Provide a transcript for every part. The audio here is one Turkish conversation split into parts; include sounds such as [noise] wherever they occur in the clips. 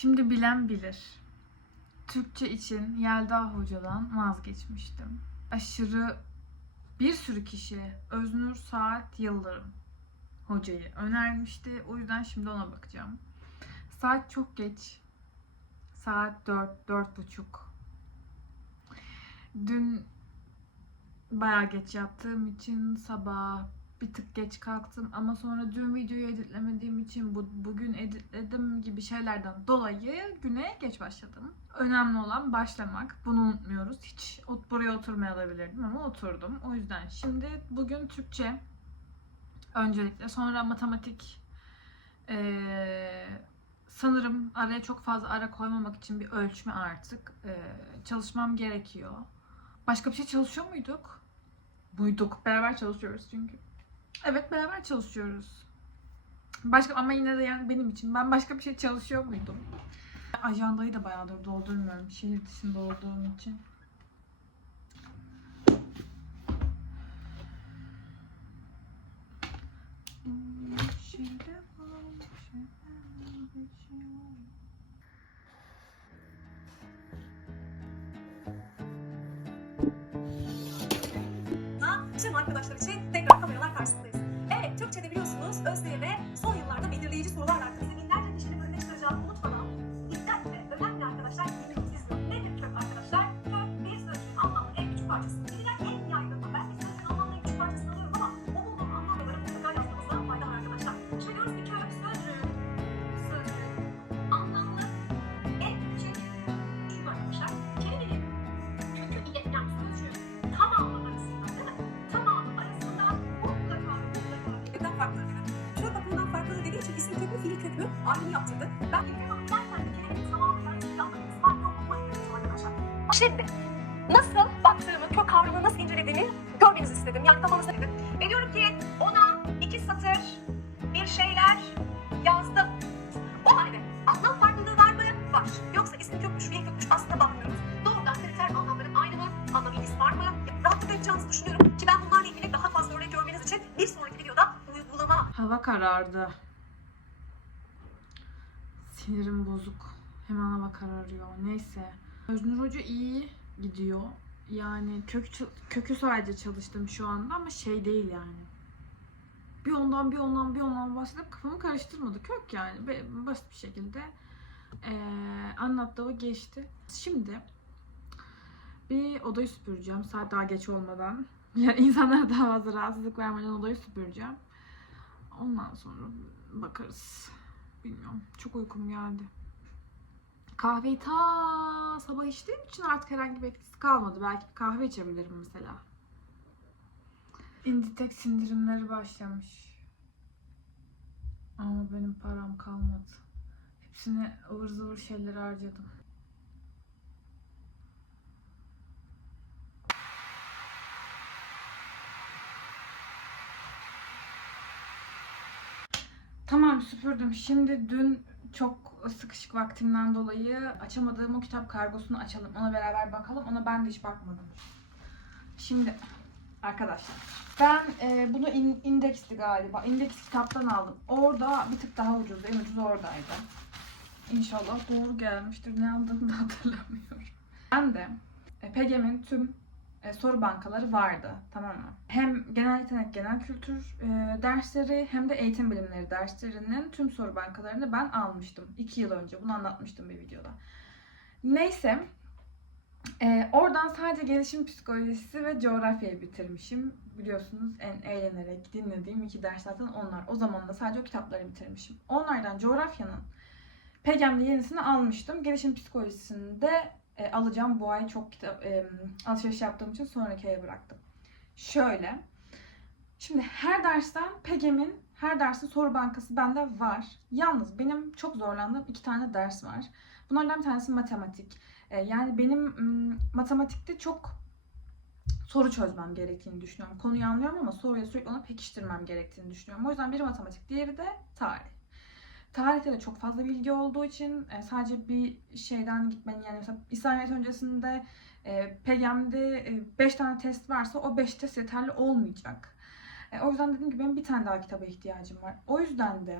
Şimdi bilen bilir. Türkçe için Yelda Hoca'dan vazgeçmiştim. Aşırı bir sürü kişi Öznur Saat Yıldırım hocayı önermişti. O yüzden şimdi ona bakacağım. Saat çok geç. Saat 4, dört buçuk. Dün bayağı geç yattığım için sabah bir tık geç kalktım ama sonra dün videoyu editlemediğim için bu, bugün editledim gibi şeylerden dolayı güne geç başladım. Önemli olan başlamak. Bunu unutmuyoruz. Hiç ot- buraya oturmayabilirdim ama oturdum. O yüzden şimdi bugün Türkçe öncelikle sonra matematik ee, sanırım araya çok fazla ara koymamak için bir ölçme artık ee, çalışmam gerekiyor. Başka bir şey çalışıyor muyduk? Buyduk. Beraber çalışıyoruz çünkü. Evet beraber çalışıyoruz. Başka ama yine de yani benim için ben başka bir şey çalışıyor muydum? Ajandayı da bayağıdır doldurmuyorum şehir dışında olduğum için. Tüm arkadaşlar için kökü aynı yaptırdı. Ben. Şimdi nasıl baktığımı, kök kavramını nasıl incelediğini görmenizi istedim. Yani kafanızda dedim. Ve diyorum ki ona iki satır bir şeyler yazdım. O halde anlam farklılığı var mı? Var. Yoksa isim kökmüş, fiil kökmüş aslında bakmıyoruz. Doğrudan kriter anlamların aynı mı? Anlam ilgisi var mı? Rahatlıkla yapacağınızı düşünüyorum ki ben bunlarla ilgili daha fazla örnek görmeniz için bir sonraki videoda uygulama Hava karardı. Sinirim bozuk. Hemen hava kararıyor. Neyse. Öznur Hoca iyi gidiyor. Yani kök, kökü sadece çalıştım şu anda ama şey değil yani. Bir ondan bir ondan bir ondan bahsedip kafamı karıştırmadı. Kök yani. Basit bir şekilde eee anlattı o geçti. Şimdi bir odayı süpüreceğim. Saat daha geç olmadan. [laughs] Yani insanlara daha fazla rahatsızlık vermeden odayı süpüreceğim. Ondan sonra bakarız. Bilmiyorum. Çok uykum geldi. Kahveyi ta sabah içtiğim için artık herhangi bir etkisi kalmadı. Belki bir kahve içebilirim mesela. Inditex sindirimleri başlamış. Ama benim param kalmadı. Hepsini ıvır zıvır şeylere harcadım. Tamam süpürdüm. Şimdi dün çok sıkışık vaktimden dolayı açamadığım o kitap kargosunu açalım. Ona beraber bakalım. Ona ben de hiç bakmadım. Şimdi arkadaşlar ben e, bunu in, indeksti galiba. İndeks kitaptan aldım. Orada bir tık daha ucuz. En ucuz oradaydı. İnşallah doğru gelmiştir. Ne aldığımı da [laughs] hatırlamıyorum. Ben de e, PGM'in tüm e, soru bankaları vardı. Tamam mı? Hem genel yetenek, genel kültür e, dersleri hem de eğitim bilimleri derslerinin tüm soru bankalarını ben almıştım. 2 yıl önce. Bunu anlatmıştım bir videoda. Neyse. e, oradan sadece gelişim psikolojisi ve coğrafyayı bitirmişim. Biliyorsunuz en eğlenerek dinlediğim iki ders zaten onlar. O zaman da sadece o kitapları bitirmişim. Onlardan coğrafyanın PGM'de yenisini almıştım. Gelişim psikolojisini de e, alacağım. Bu ay çok kitap e, alışveriş yaptığım için sonraki aya bıraktım. Şöyle. Şimdi her dersten PEGEM'in her dersin soru bankası bende var. Yalnız benim çok zorlandığım iki tane ders var. Bunlardan bir tanesi matematik. E, yani benim m, matematikte çok soru çözmem gerektiğini düşünüyorum. Konuyu anlıyorum ama soruyu sürekli ona pekiştirmem gerektiğini düşünüyorum. O yüzden biri matematik, diğeri de tarih. Tarihte de çok fazla bilgi olduğu için e, sadece bir şeyden gitmenin yani mesela İslamiyet öncesinde e, PGM'de 5 tane test varsa o 5 test yeterli olmayacak. E, o yüzden dediğim gibi benim bir tane daha kitaba ihtiyacım var. O yüzden de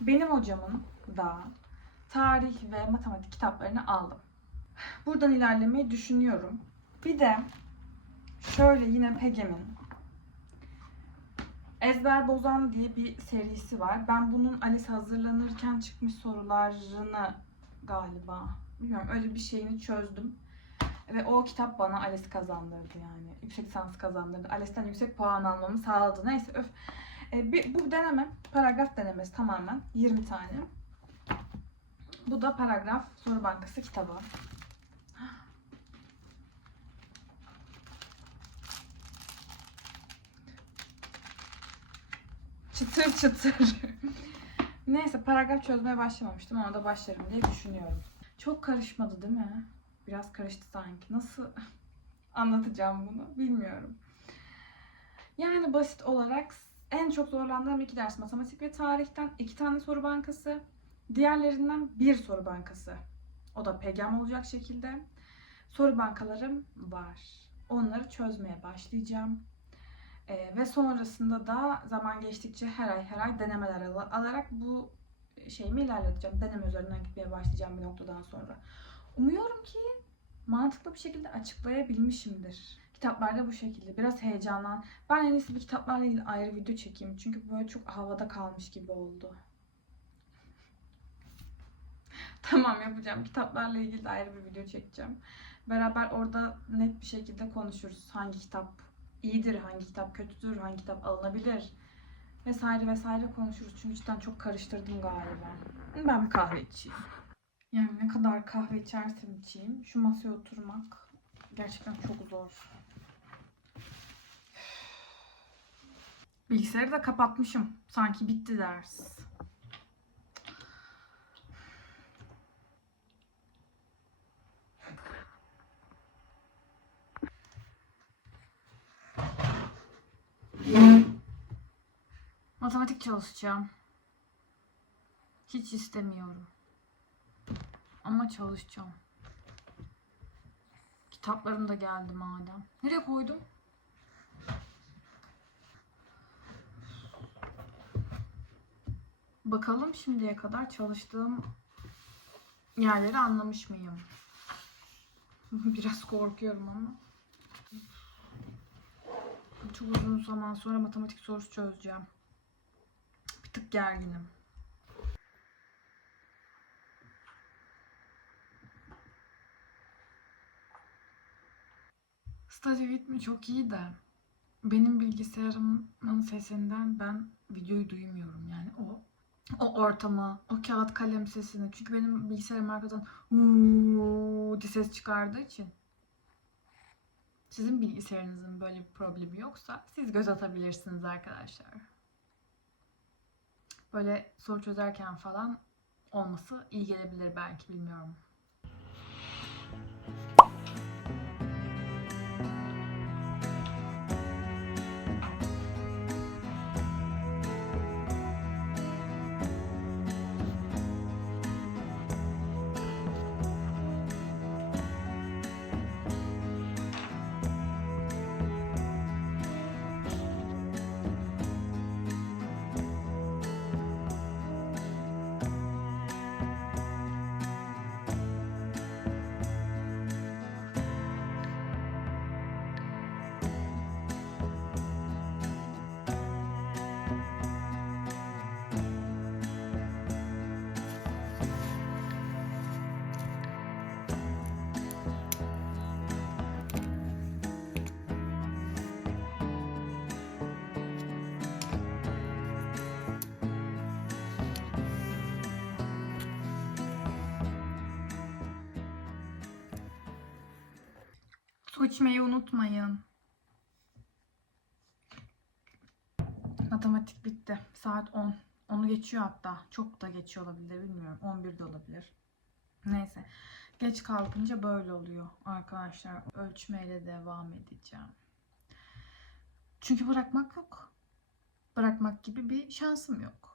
benim hocamın da tarih ve matematik kitaplarını aldım. Buradan ilerlemeyi düşünüyorum. Bir de şöyle yine Pegem'in Ezber Bozan diye bir serisi var. Ben bunun Alice hazırlanırken çıkmış sorularını galiba bilmiyorum öyle bir şeyini çözdüm. Ve o kitap bana Alice kazandırdı yani. Yüksek lisans kazandırdı. Alice'den yüksek puan almamı sağladı. Neyse öf. E, bir, bu deneme paragraf denemesi tamamen 20 tane. Bu da paragraf soru bankası kitabı. Çıtır çıtır. [laughs] Neyse paragraf çözmeye başlamamıştım. Ona başlarım diye düşünüyorum. Çok karışmadı değil mi? Biraz karıştı sanki. Nasıl [laughs] anlatacağım bunu bilmiyorum. Yani basit olarak en çok zorlandığım iki ders matematik ve tarihten iki tane soru bankası. Diğerlerinden bir soru bankası. O da PGM olacak şekilde. Soru bankalarım var. Onları çözmeye başlayacağım. Ee, ve sonrasında da zaman geçtikçe her ay her ay denemeler al- alarak bu şeyimi ilerleteceğim. Deneme üzerinden gitmeye başlayacağım bir noktadan sonra. Umuyorum ki mantıklı bir şekilde açıklayabilmişimdir. Kitaplarda bu şekilde. Biraz heyecanlan. Ben en iyisi bir kitaplarla ilgili ayrı video çekeyim. Çünkü böyle çok havada kalmış gibi oldu. [laughs] tamam yapacağım. Kitaplarla ilgili de ayrı bir video çekeceğim. Beraber orada net bir şekilde konuşuruz. Hangi kitap iyidir, hangi kitap kötüdür, hangi kitap alınabilir vesaire vesaire konuşuruz. Çünkü cidden çok karıştırdım galiba. Ben kahve içeyim. Yani ne kadar kahve içersem içeyim şu masaya oturmak gerçekten çok zor. Bilgisayarı da kapatmışım. Sanki bitti ders. Matematik çalışacağım. Hiç istemiyorum. Ama çalışacağım. Kitaplarım da geldi madem. Nereye koydum? Bakalım şimdiye kadar çalıştığım yerleri anlamış mıyım? [laughs] Biraz korkuyorum ama. Çok uzun zaman sonra matematik sorusu çözeceğim. Bir tık gerginim. With me çok iyi de benim bilgisayarımın sesinden ben videoyu duymuyorum yani o o ortamı, o kağıt kalem sesini. Çünkü benim bilgisayarım arkadan "Huuu" diye ses çıkardığı için. Sizin bilgisayarınızın böyle bir problemi yoksa siz göz atabilirsiniz arkadaşlar. Böyle soru çözerken falan olması iyi gelebilir belki bilmiyorum. Su içmeyi unutmayın. Matematik bitti. Saat 10. Onu geçiyor hatta. Çok da geçiyor olabilir bilmiyorum. 11 de olabilir. Neyse. Geç kalkınca böyle oluyor arkadaşlar. Ölçmeyle devam edeceğim. Çünkü bırakmak yok. Bırakmak gibi bir şansım yok.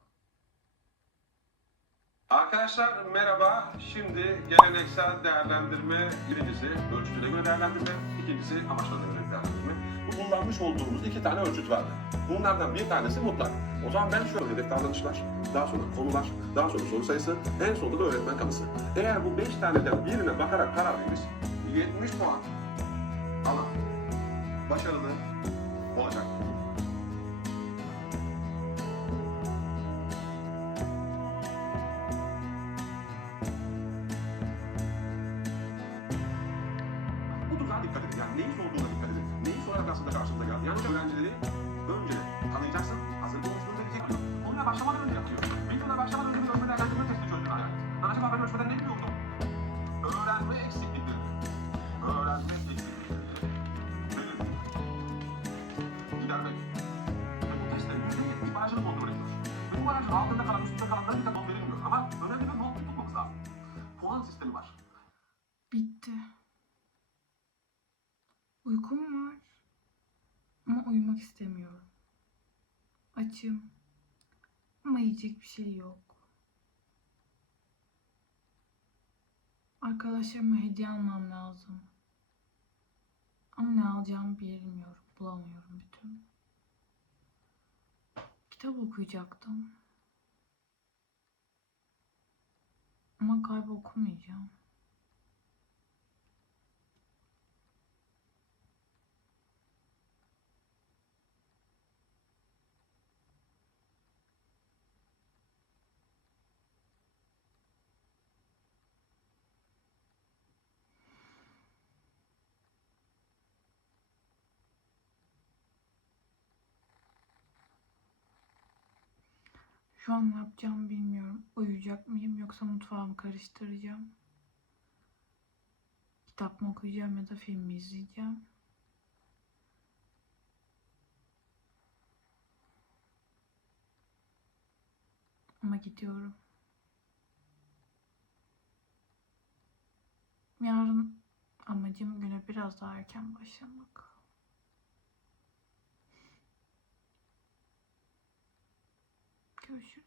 Arkadaşlar merhaba. Şimdi geleneksel değerlendirme birincisi ölçütüne göre değerlendirme, ikincisi amaçlarına göre değerlendirme. Bu kullanmış olduğumuz iki tane ölçüt vardı. Bunlardan bir tanesi mutlak. O zaman ben şöyle hedef davranışlar, daha sonra konular, daha sonra soru sayısı, en sonunda da öğretmen kanısı. Eğer bu beş taneden birine bakarak karar veririz, 70 puan alan başarılı Yani öğrencileri önce tanıyacaksın, hazır bulmuşluğunu verecek. Konuya başlamadan önce yapıyor. Videoda başlamadan önce bir ölçme değerlendirme testi çözdün hayal. Ben acaba ben ölçmeden ne biliyordum? Öğrenme eksiklikleri. Öğrenme eksiklikleri. Belirtin. Gidermek. Ve bu testlerin %70 barajını kontrol ediyor. Ve bu barajın altında kalan, üstünde kalanlara bir not verilmiyor. Ama önemli bir not tutmamız lazım. Puan sistemi var. Bitti. Uykum var. Ama uyumak istemiyorum. Açım. Ama yiyecek bir şey yok. Arkadaşlarıma hediye almam lazım. Ama ne alacağımı bilmiyorum. Bulamıyorum bir türlü. Kitap okuyacaktım. Ama galiba okumayacağım. Şu an ne yapacağımı bilmiyorum. Uyuyacak mıyım yoksa mutfağımı karıştıracağım. Kitap mı okuyacağım ya da film mi izleyeceğim. Ama gidiyorum. Yarın amacım güne biraz daha erken başlamak. Görüşürüz.